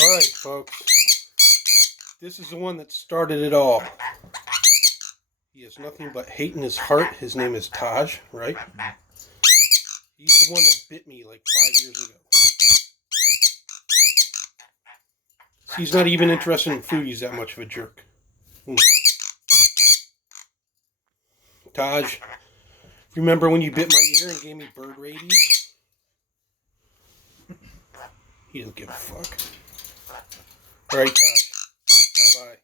Alright, folks. This is the one that started it all. He has nothing but hate in his heart. His name is Taj, right? He's the one that bit me like 5 years ago. He's not even interested in food. He's that much of a jerk. Taj, remember when you bit my ear and gave me bird rabies? He doesn't give a fuck. Alright, Taj. Bye-bye.